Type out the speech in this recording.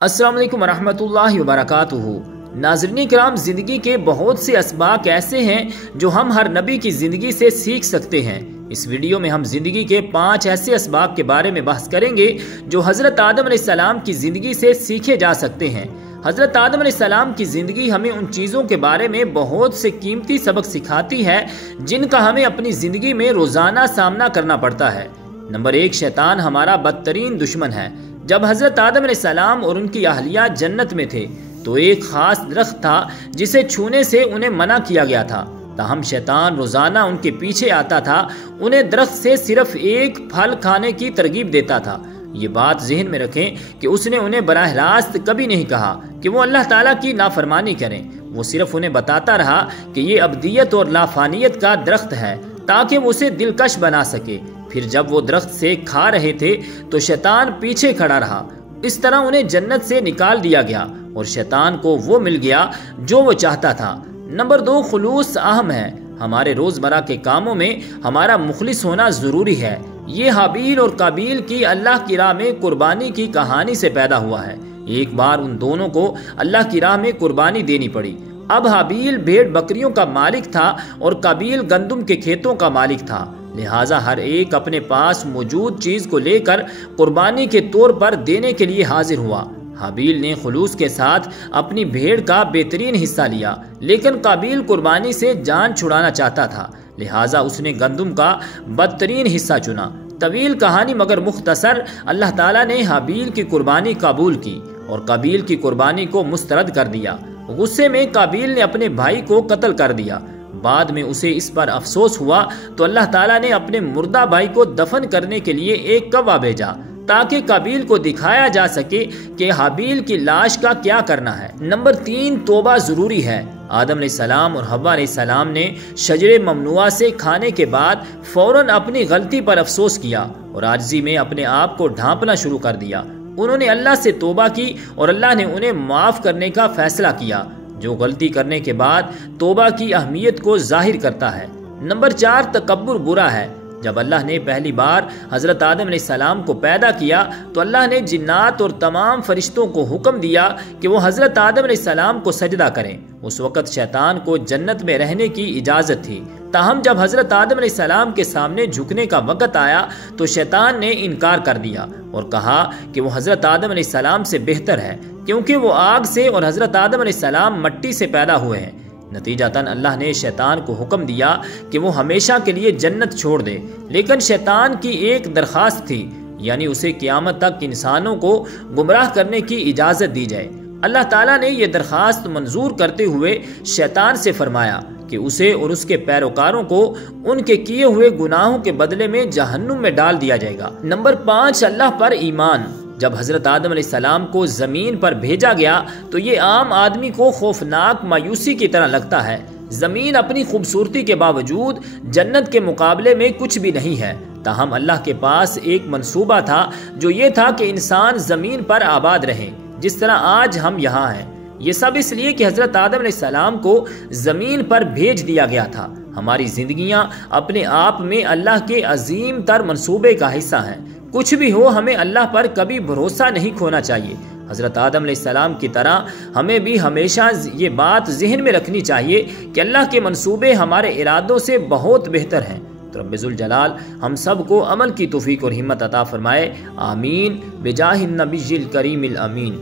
अस्सलाम वालेकुम वरहमतुल्लाहि वबरकातुहू। नाज़रीन किराम, ज़िंदगी के बहुत से असबाक ऐसे हैं जो हम हर नबी की ज़िंदगी से सीख सकते हैं। इस वीडियो में हम ज़िंदगी के 5 ऐसे असबाक के बारे में बहस करेंगे जो हज़रत आदम अलैहिस्सलाम की ज़िंदगी से सीखे जा सकते हैं। हज़रत आदम अलैहिस्सलाम की ज़िंदगी हमें उन चीज़ों के बारे में बहुत से कीमती सबक सिखाती है जिनका हमें अपनी ज़िंदगी में रोज़ाना सामना करना पड़ता है। नंबर 1, शैतान हमारा बदतरीन दुश्मन है। जब हज़रत आदम अलैहिस्सलाम और उनकी अहलिया जन्नत में थे तो एक खास दरख्त था जिसे छूने से उन्हें मना किया गया था। ताहम शैतान रोजाना उनके पीछे आता था, उन्हें दरख्त से सिर्फ एक फल खाने की तरगीब देता था। ये बात ज़हन में रखें कि उसने उन्हें बराह रास्त कभी नहीं कहा कि वो अल्लाह ताला की नाफरमानी करें। वो सिर्फ उन्हें बताता रहा कि ये अब्दियत और लाफानियत का दरख्त है ताकि वो उसे दिलकश बना सके। फिर जब वो दरख्त से खा रहे थे तो शैतान पीछे खड़ा रहा। इस तरह उन्हें जन्नत से निकाल दिया गया और शैतान को वो मिल गया जो वो चाहता था। नंबर 2, खुलूस अहम है। हमारे रोजमर्रा के कामों में हमारा मुखलिस होना जरूरी है। ये हाबील और काबील की अल्लाह की राह में कुर्बानी की कहानी से पैदा हुआ है। एक बार उन दोनों को अल्लाह की राह में कुर्बानी देनी पड़ी। अब हाबील भेड़ बकरियों का मालिक था और काबील गंदुम के खेतों का मालिक था। लिहाजा हर एक अपने पास मौजूद चीज को लेकर कुर्बानी के तौर पर देने के लिए हाजिर हुआ। हाबील ने खुलूस के साथ अपनी भेड़ का बेहतरीन हिस्सा लिया, लेकिन काबील कुर्बानी से जान छुड़ाना चाहता था। लिहाजा उसने गंदुम का बदतरीन हिस्सा चुना। तवील कहानी मगर मुख्तसर, अल्लाह ताला ने हाबील की कुर्बानी कबूल की और काबील की कुर्बानी को मुस्तरद कर दिया। गुस्से में काबील ने अपने भाई को कत्ल कर दिया। बाद में उसे इस पर अफसोस हुआ तो अल्लाह ताला ने अपने मुर्दा भाई को दफन करने के लिए एक कौवा भेजा ताकि काबील को दिखाया जा सके कि हाबील की लाश का क्या करना है। नंबर 3, तौबा जरूरी है। आदम अलैहिस्सलाम और हव्वा अलैहिस्सलाम ने शजरे ममनुआ से खाने के बाद फौरन अपनी गलती पर अफसोस किया और आजिज़ी में अपने आप को ढांपना शुरू कर दिया। उन्होंने अल्लाह से तौबा की और अल्लाह ने उन्हें माफ करने का फैसला किया, जो गलती करने के बाद तौबा की अहमियत को जाहिर करता है। नंबर 4, तकब्बुर बुरा है। जब अल्लाह ने पहली बार हजरत आदम अलैहिस्सलाम को पैदा किया तो अल्लाह ने जिन्नात और तमाम फरिश्तों को हुक्म दिया कि वो हजरत आदम अलैहिस्सलाम को सजदा करें। उस वक़्त शैतान को जन्नत में रहने की इजाज़त थी। ताहम जब हजरत आदम अलैहिस्सलाम के सामने झुकने का वक़्त आया तो शैतान ने इनकार कर दिया और कहा कि वो हजरत आदम अलैहिस्सलाम से बेहतर है क्योंकि वो आग से और हजरत आदम अलैहिस्सलाम मिट्टी से पैदा हुए हैं। नतीजतन अल्लाह ने शैतान को हुक्म दिया कि वो हमेशा के लिए जन्नत छोड़ दे, लेकिन शैतान की एक दरख्वास्त थी, यानी उसे क़यामत तक इंसानों को गुमराह करने की इजाज़त दी जाए। अल्लाह ताला ने यह दरख्वास्त मंजूर करते हुए शैतान से फरमाया कि उसे और उसके पैरोकारों को उनके किए हुए गुनाहों के बदले में जहन्नुम में डाल दिया जाएगा। नंबर 5, अल्लाह पर ईमान। जब हजरत आदम अलैहिस्सलाम को जमीन पर भेजा गया तो ये आम आदमी को खौफनाक मायूसी की तरह लगता है। जमीन अपनी खूबसूरती के बावजूद जन्नत के मुकाबले में कुछ भी नहीं है। ताहम अल्लाह के पास एक मंसूबा था जो ये था कि इंसान जमीन पर आबाद रहे जिस तरह आज हम यहाँ हैं। ये सब इसलिए कि हजरत आदम अलैहिस्सलाम को जमीन पर भेज दिया गया था। हमारी जिंदगियां अपने आप में अल्लाह के अजीम तर मंसूबे का हिस्सा हैं। कुछ भी हो, हमें अल्लाह पर कभी भरोसा नहीं खोना चाहिए। हजरत आदम अलैहिस्सलाम की तरह हमें भी हमेशा ये बात जहन में रखनी चाहिए कि अल्लाह के मंसूबे हमारे इरादों से बहुत बेहतर हैं। तो रब्बुल जलाल हम सब को अमल की तौफीक और हिम्मत अता फरमाए। आमीन बिजाहिन नबिय्यिल करीमिल अमीन।